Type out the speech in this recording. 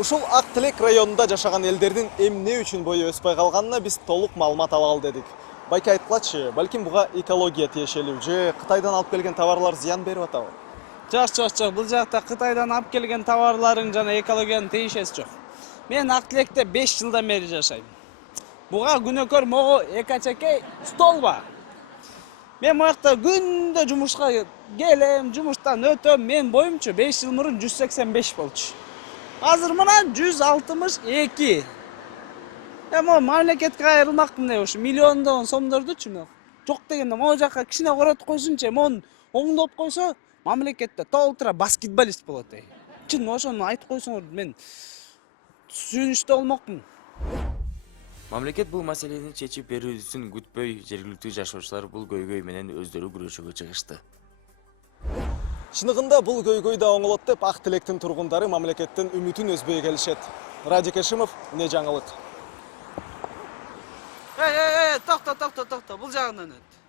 Ушул Ак Тилек районунда жашаган элдердин эмне үчүн бою өспөй калганына биз толук маалымат ала ал дедик. Байке айткылачы, балким буга экология тиешелүү же Кытайдан алып келген товарлар зыян берип атабы? Жок. Бул жакта Кытайдан алып келген товарларың жана экологиянын тиешеси жок. Мен Ак Тилекте 5 жылдан бери жашайм. Буга күнөкөр могу экачекей столба. Мен моякта күндө жумушка келем, жумуштан өтөм. Мен боюмчу 5 жыл мурун 185 болчу. Азыр мына 162. Эми мамлекетке кайрылмакмын деп ушу миллиондогон сомдордучу. Жок дегенде могу жакка кичине коротуп койсунчу, эми оңдоп койсо, мамлекетте толтура баскетболист болот. Чын ошону айтып койсоңор, мен сүйүнүчтүү болмокмун. Мамлекет бул маселени чечип берүүсүн күтпөй, жергиликтүү жашоочулар бул көйгөй менен өздөрү күрөшүүгө чыгышты. Чыныгында бул көйгөй да оңолот деп Ак Тилектин тургундары мамлекеттен үмүтүн үзбөй келишет. Радик Эшимов, не жаңылык. Токто, бул жагынан өт.